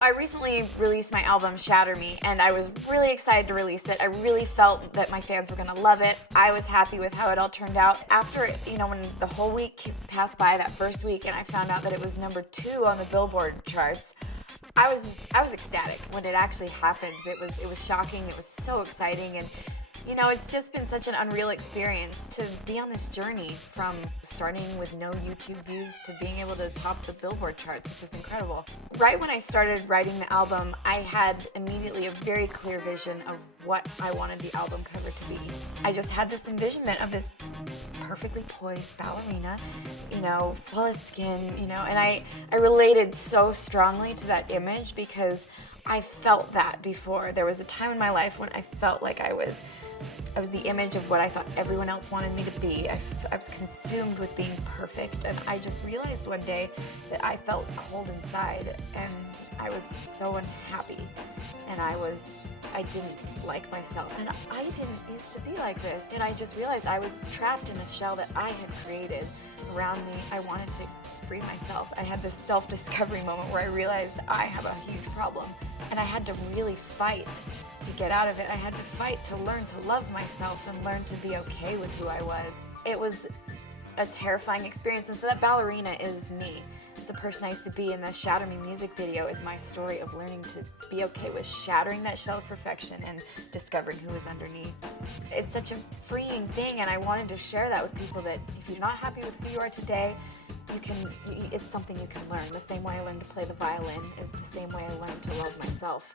I recently released my album Shatter and I was really excited to release it. I really felt that my fans were gonna love it. I was happy with how it all turned out. After, when the whole week passed by, that first week, and I found out that it was #2 on the Billboard charts, I was ecstatic when it actually happened. It was shocking. It was so exciting, and it's just been such an unreal experience to be on this journey from starting with no YouTube views to being able to top the Billboard charts, which is incredible. Right when I started writing the album, I had immediately a very clear vision of what I wanted the album cover to be. I just had this envisionment of this perfectly poised ballerina, flawless skin, and I related so strongly to that image because I felt that before. There was a time in my life when I felt like I was the image of what I thought everyone else wanted me to be. I was consumed with being perfect, and I just realized one day that I felt cold inside, and I was so unhappy, and I didn't like myself, and I didn't used to be like this, and I just realized I was trapped in a shell that I had created around me. I wanted to free myself. I had this self-discovery moment where I realized I have a huge problem, and I had to really fight to get out of it. I had to fight to learn to love myself and learn to be okay with who I was. It was a terrifying experience, and so that ballerina is me. It's the person I used to be, and the Shatter Me music video is my story of learning to be okay with shattering that shell of perfection and discovering who is underneath. It's such a freeing thing, and I wanted to share that with people, that if you're not happy with who you are today, it's something you can learn. The same way I learned to play the violin is the same way I learned to love myself.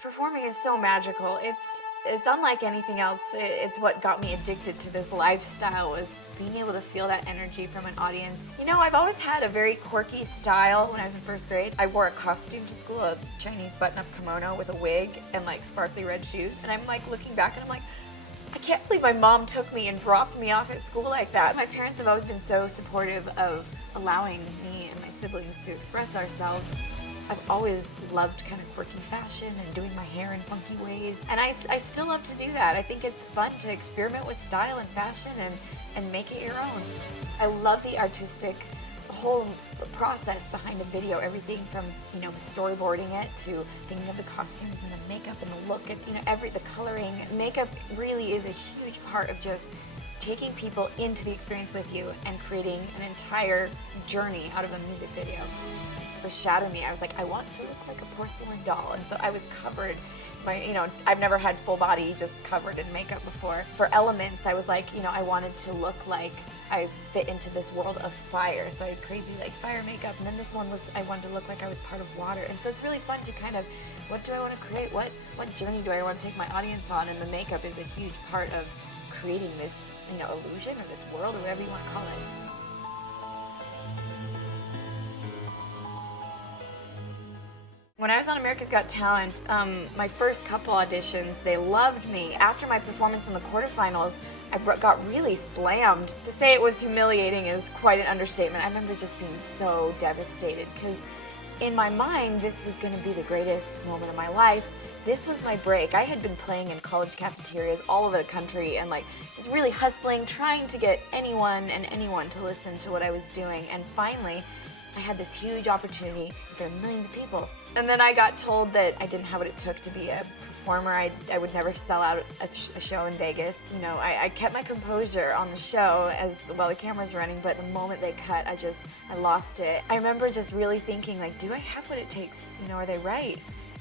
Performing is so magical. It's unlike anything else. It's what got me addicted to this lifestyle, was being able to feel that energy from an audience. I've always had a very quirky style. When I was in first grade, I wore a costume to school, a Chinese button-up kimono with a wig and sparkly red shoes. And I'm looking back and I'm like, I can't believe my mom took me and dropped me off at school like that. My parents have always been so supportive of allowing me and my siblings to express ourselves. I've always loved kind of quirky fashion and doing my hair in funky ways, and I still love to do that. I think it's fun to experiment with style and fashion and make it your own. I love the whole process behind a video, everything from storyboarding it to thinking of the costumes and the makeup and the look, and the coloring. Makeup really is a huge part of just taking people into the experience with you and creating an entire journey out of a music video. For Shatter Me, I was like, I want to look like a porcelain doll, and so I was covered. I've never had full body just covered in makeup before. For Elements, I was like, I wanted to look like I fit into this world of fire, so I had crazy fire makeup. And then this one was, I wanted to look like I was part of water. And so it's really fun to kind of, what do I want to create? What journey do I want to take my audience on? And the makeup is a huge part of creating this, illusion, or this world, or whatever you want to call it. When I was on America's Got Talent, my first couple auditions, they loved me. After my performance in the quarterfinals, I got really slammed. To say it was humiliating is quite an understatement. I remember just being so devastated because in my mind, this was going to be the greatest moment of my life. This was my break. I had been playing in college cafeterias all over the country and just really hustling, trying to get anyone to listen to what I was doing. And finally, I had this huge opportunity in front of millions of people. And then I got told that I didn't have what it took to be a performer. I would never sell out a show in Vegas. I kept my composure on the show while the camera's running, but the moment they cut, I lost it. I remember just really thinking, do I have what it takes? Are they right?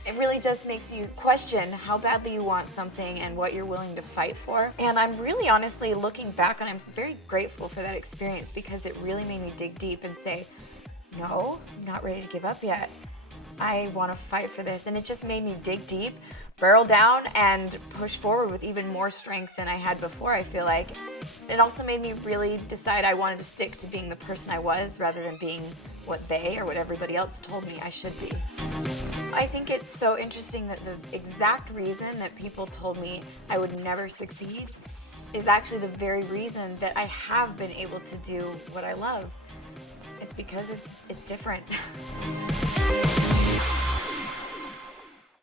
It really just makes you question how badly you want something and what you're willing to fight for. And I'm really honestly looking back on it, I'm very grateful for that experience because it really made me dig deep and say, no, I'm not ready to give up yet. I want to fight for this. And it just made me dig deep, barrel down, and push forward with even more strength than I had before, I feel like. It also made me really decide I wanted to stick to being the person I was rather than being what they or what everybody else told me I should be. I think it's so interesting that the exact reason that people told me I would never succeed is actually the very reason that I have been able to do what I love. It's because it's different.